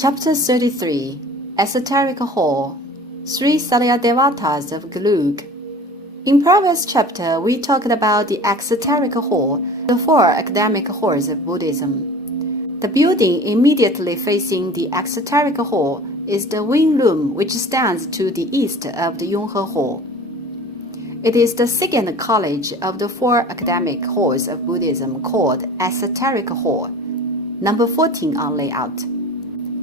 Chapter 33 Esoteric Hall Sri Salyadevatas of Gelug. In previous chapter, we talked about the exoteric hall, the four academic halls of Buddhism. The building immediately facing the exoteric hall is the wing room, which stands to the east of the Yonghe Hall. It is the second college of the four academic halls of Buddhism called Esoteric Hall, number 14 on layout.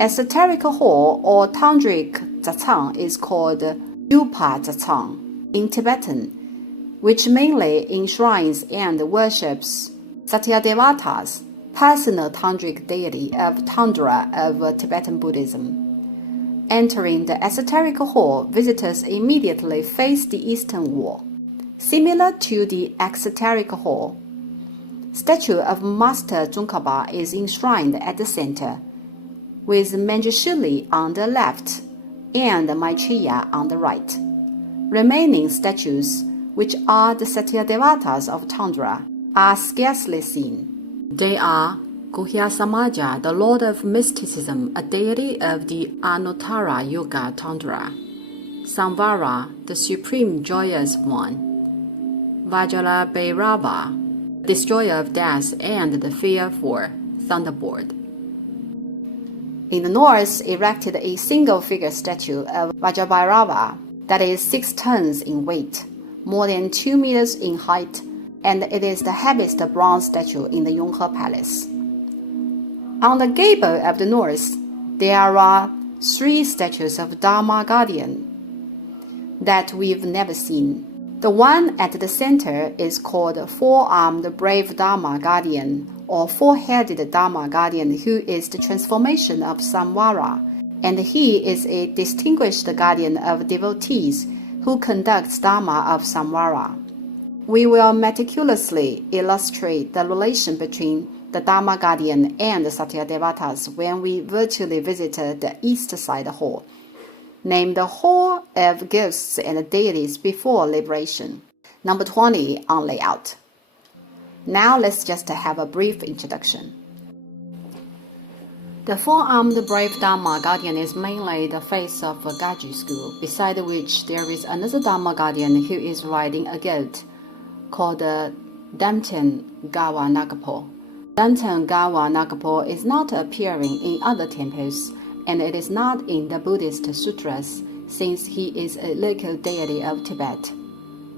Esoteric Hall or Tantric Zatsang is called Yupa Zatsang in Tibetan, which mainly enshrines and worships Satyadevatas, personal tantric deity of Tundra of Tibetan Buddhism. Entering the Esoteric Hall, visitors immediately face the eastern wall. Similar to the Exoteric Hall, statue of Master Tsongkhapa is enshrined at the center, with Manjushri on the left and Maitreya on the right. Remaining statues, which are the Satyadevatas of Tundra, are scarcely seen. They are Guhya Samaja, the Lord of Mysticism, a deity of the Anuttara Yoga Tundra; Samvara, the Supreme Joyous One; Vajra Bhairava, destroyer of death and the fearful thunderbolt. In the north, erected a single-figure statue of Vajrabhairava that is 6 tons in weight, more than 2 meters in height, and it is the heaviest bronze statue in the Yonghe Palace. On the gable of the north, there are 3 statues of Dharma Guardian that we've never seen. The one at the center is called Four-Armed Brave Dharma Guardian, or Four-Headed Dharma Guardian, who is the transformation of Samvara, and he is a distinguished guardian of devotees who conducts Dharma of Samvara. We will meticulously illustrate the relation between the Dharma Guardian and the Satyadevatas when we virtually visited the east side hall, named the Hall of Ghosts and Deities Before Liberation, number 20 on layout. Now let's just have a brief introduction. The Four-Armed Brave Dharma Guardian is mainly the face of a Gaji school, beside which there is another Dharma Guardian who is riding a goat, called Damten Gawa Nagapo. Damten Gawa Nagapo is not appearing in other temples, and it is not in the Buddhist sutras, since he is a local deity of Tibet.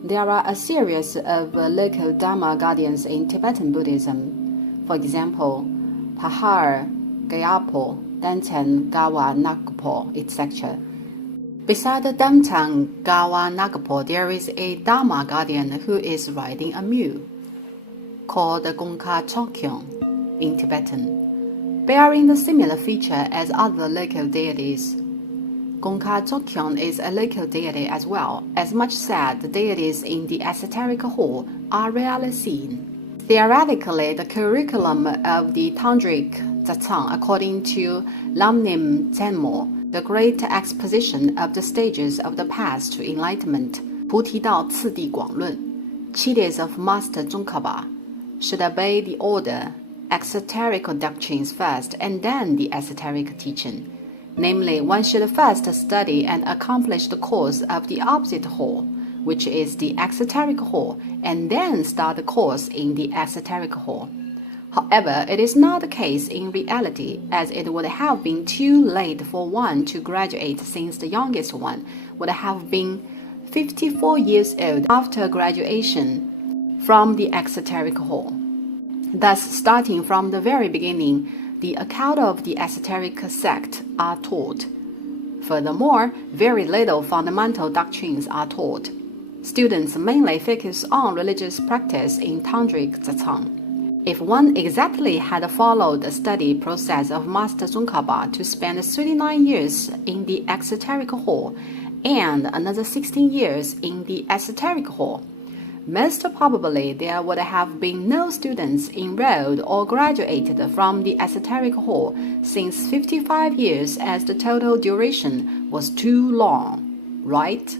There are a series of local Dharma guardians in Tibetan Buddhism. For example, Pahar, Gayapo, Damten Gawa Nagapo, etc. Beside Damten Gawa Nagapo, there is a Dharma guardian who is riding a mule, called Gongka Chokyong in Tibetan, bearing the similar feature as other local deities. Gongka Chokyong is a local deity as well, as much said the deities in the Esoteric Hall are rarely seen. Theoretically, the curriculum of the Tantric Zatsang, according to Lamnim Tsenmo, the great exposition of the stages of the path to enlightenment, 菩提道次第广论, treatise of Master Tsongkhapa, should obey the order, exoteric doctrines first and then the esoteric teaching. Namely, one should first study and accomplish the course of the opposite hall, which is the exoteric hall, and then start the course in the esoteric hall. However, it is not the case in reality, as it would have been too late for one to graduate, since the youngest one would have been 54 years old after graduation from the exoteric hall. Thus, starting from the very beginning, the account of the esoteric sect are taught. Furthermore, very little fundamental doctrines are taught. Students mainly focus on religious practice in Tantric Zatsang. If one exactly had followed the study process of Master Tsongkhapa to spend 39 years in the exoteric hall and another 16 years in the esoteric hall, most probably there would have been no students enrolled or graduated from the esoteric hall, since 55 years as the total duration was too long, right?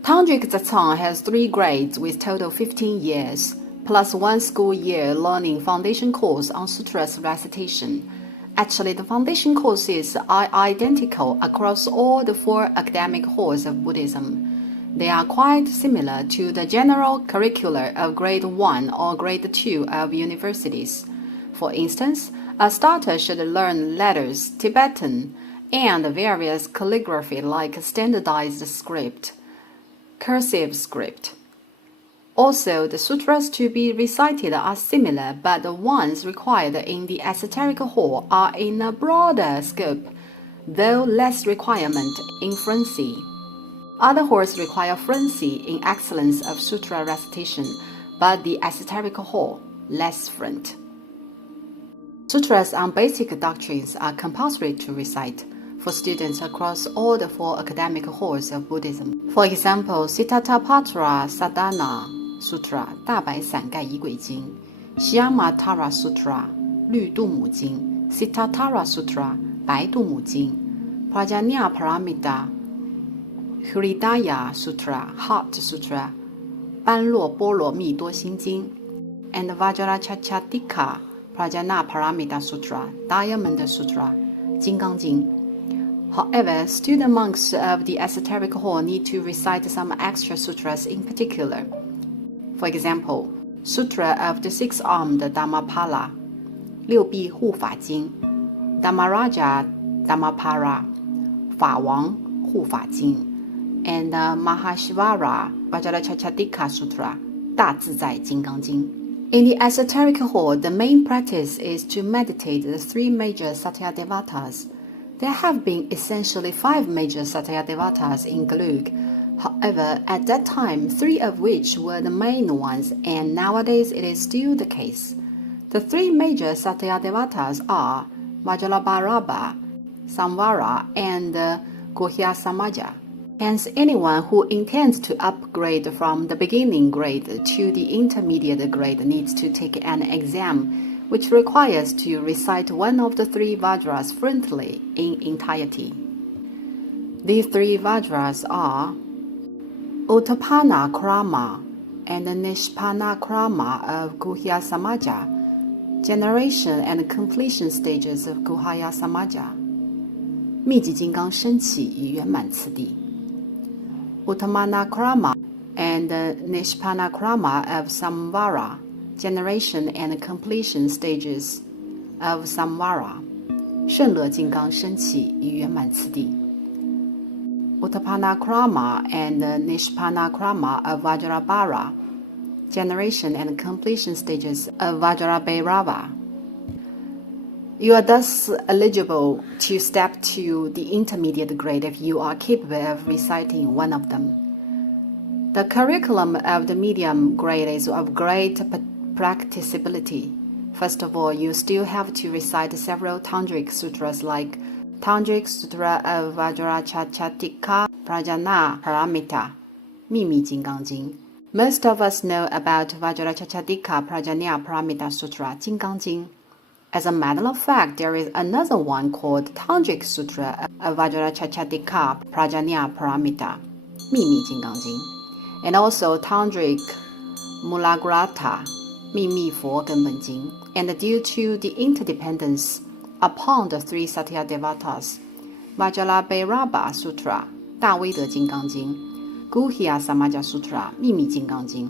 Tantric Zatsang has 3 grades with total 15 years, plus 1 school year learning foundation course on sutras recitation. Actually, the foundation courses are identical across all the 4 academic halls of Buddhism. They are quite similar to the general curricula of grade 1 or grade 2 of universities. For instance, a starter should learn letters, Tibetan, and various calligraphy like standardized script, cursive script. Also, the sutras to be recited are similar, but the ones required in the esoteric hall are in a broader scope, though less requirement in fluency. Other halls require fluency in excellence of sutra recitation, but the esoteric hall less fluent. Sutras on basic doctrines are compulsory to recite for students across all the 4 academic halls of Buddhism. For example, Siddhartha Sadhana Sutra 大白伞盖仪轨经 Shyamatara Sutra 绿度母经 Siddhartha Sutra 白度母经 Prajna Paramita Hridaya Sutra Heart Sutra 般若波罗蜜多心经 and Vajrachachatika Prajna Paramita Sutra Diamond Sutra 金刚经 However, student monks of the esoteric hall need to recite some extra sutras in particular. For example, Sutra of the Six-Armed Dhammapala, 六臂护法经 Dhammaraja Dhammapala, 法王护法经 and Mahashivara Vajrachachatika Sutra, 大自在金刚经 In the esoteric hall, the main practice is to meditate the 3 major Satyadevatas. There have been essentially 5 major Satyadevatas in Gelug. However, at that time, 3 of which were the main ones, and nowadays it is still the case. The 3 major Satyadevatas are Vajrabharabha, Samvara, and Guhya Samaja. Hence, anyone who intends to upgrade from the beginning grade to the intermediate grade needs to take an exam, which requires to recite one of the 3 Vajras fluently in entirety. These 3 Vajras are Uttapana Krama and Nishpana Krama of Guhya Samaja, generation and completion stages of Guhya Samaja, 密集金刚升起与圆满次第 Uttamana Krama and Nishpana Krama of Samvara, generation and completion stages of Samvara, 圣乐金刚升起与圆满次第 Uttapana Krama and Nishpana Krama of Vajrabhara, generation and completion stages of Vajrabhairava. You are thus eligible to step to the intermediate grade if you are capable of reciting one of them. The curriculum of the medium grade is of great practicability. First of all, you still have to recite several Tantric sutras like Tantric Sutra of Vajrachachatika Prajna Paramita, 秘密金刚经 Most of us know about Vajrachachatika Prajna Paramita Sutra, 金刚经 As a matter of fact, there is another one called Tantric Sutra of Vajrachachatika Prajna Paramita, 秘密金刚经 and also Tantric Mulagrata, 秘密佛根本经 and due to the interdependence upon the 3 Satyadevatas, Vajrabhairava Sutra, 大威德金刚经 Guhya Samaja Sutra, 秘密金刚经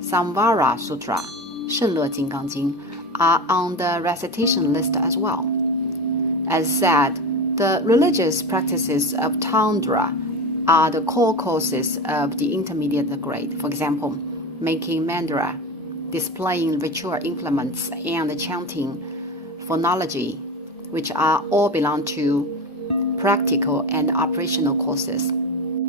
Samvara Sutra, 圣乐金刚经 are on the recitation list as well. As said, the religious practices of Tantra are the core courses of the intermediate grade. For example, making mandala, displaying ritual implements, and chanting phonology, which are all belong to practical and operational courses.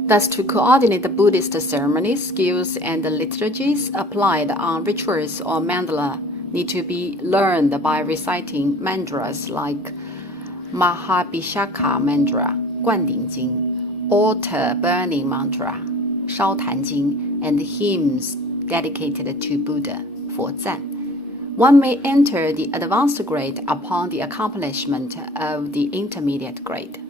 Thus, to coordinate the Buddhist ceremonies, skills, and the liturgies applied on rituals or mandala need to be learned by reciting mantras like Mahabhishaka mantra, 灌顶经, altar burning mantra, 烧坛经, and hymns dedicated to Buddha, 佛赞. One may enter the advanced grade upon the accomplishment of the intermediate grade.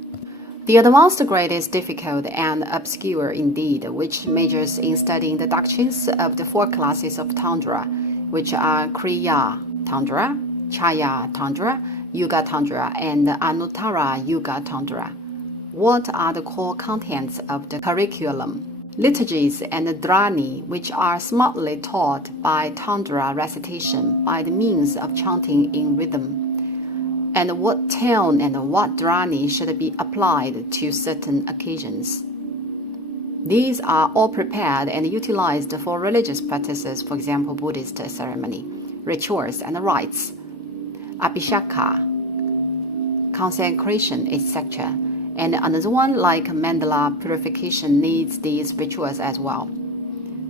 The advanced grade is difficult and obscure indeed, which majors in studying the doctrines of the 4 classes of Tantra, which are Kriya Tantra, Chaya Tantra, Yuga Tundra and Anuttara Yuga Tundra. What are the core contents of the curriculum? Liturgies and dhrani, which are smartly taught by Tundra recitation by the means of chanting in rhythm. And what tone and what dhrani should be applied to certain occasions. These are all prepared and utilized for religious practices, for example, Buddhist ceremony, rituals and rites, abhisheka, consecration, etc. And another one, like mandala purification, needs these rituals as well.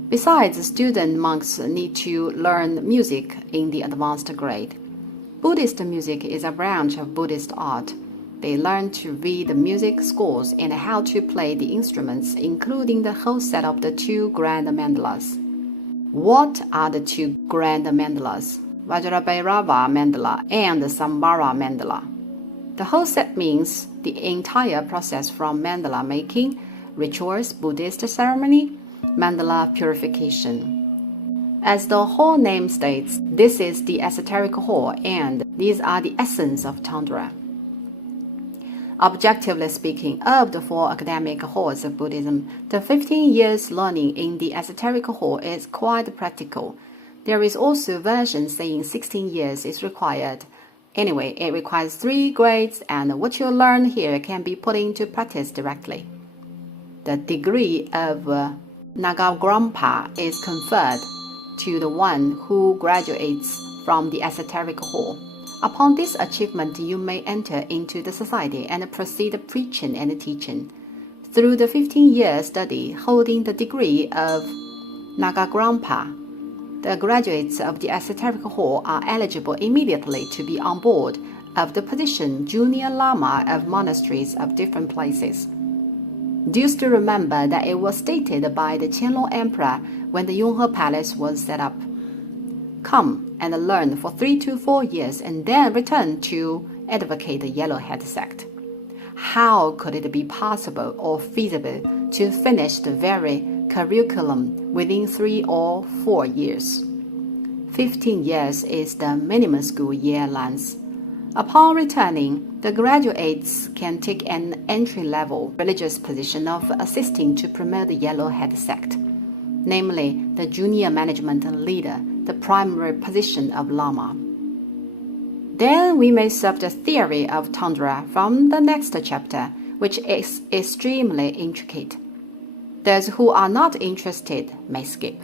Besides, student monks need to learn music in the advanced grade. Buddhist music is a branch of Buddhist art. They learn to read the music scores and how to play the instruments, including the whole set of the 2 grand mandalas. What are the 2 grand mandalas? Vajrabhairava mandala and Sambhara mandala. The whole set means the entire process from mandala making, rituals, Buddhist ceremony, mandala purification. As the hall name states, this is the esoteric hall and these are the essence of Tundra. Objectively speaking, of the 4 academic halls of Buddhism, the 15 years learning in the esoteric hall is quite practical. There is also a version saying 16 years is required. Anyway, it requires 3 grades and what you learn here can be put into practice directly. The degree of Nagagrampa is conferred to the one who graduates from the esoteric hall. Upon this achievement, you may enter into the society and proceed preaching and teaching. Through the 15-year study holding the degree of Nagagrampa, the graduates of the esoteric hall are eligible immediately to be on board of the position junior lama of monasteries of different places. Do you still remember that it was stated by the Qianlong Emperor when the Yonghe Palace was set up? Come and learn for 3 to 4 years and then return to advocate the Yellowhead sect. How could it be possible or feasible to finish the very curriculum within 3 or 4 years? 15 years is the minimum school year length. Upon returning, the graduates can take an entry-level religious position of assisting to promote the Yellowhead sect, namely the junior management leader, the primary position of Lama. Then we may serve the theory of Tundra from the next chapter, which is extremely intricate. Those who are not interested may skip.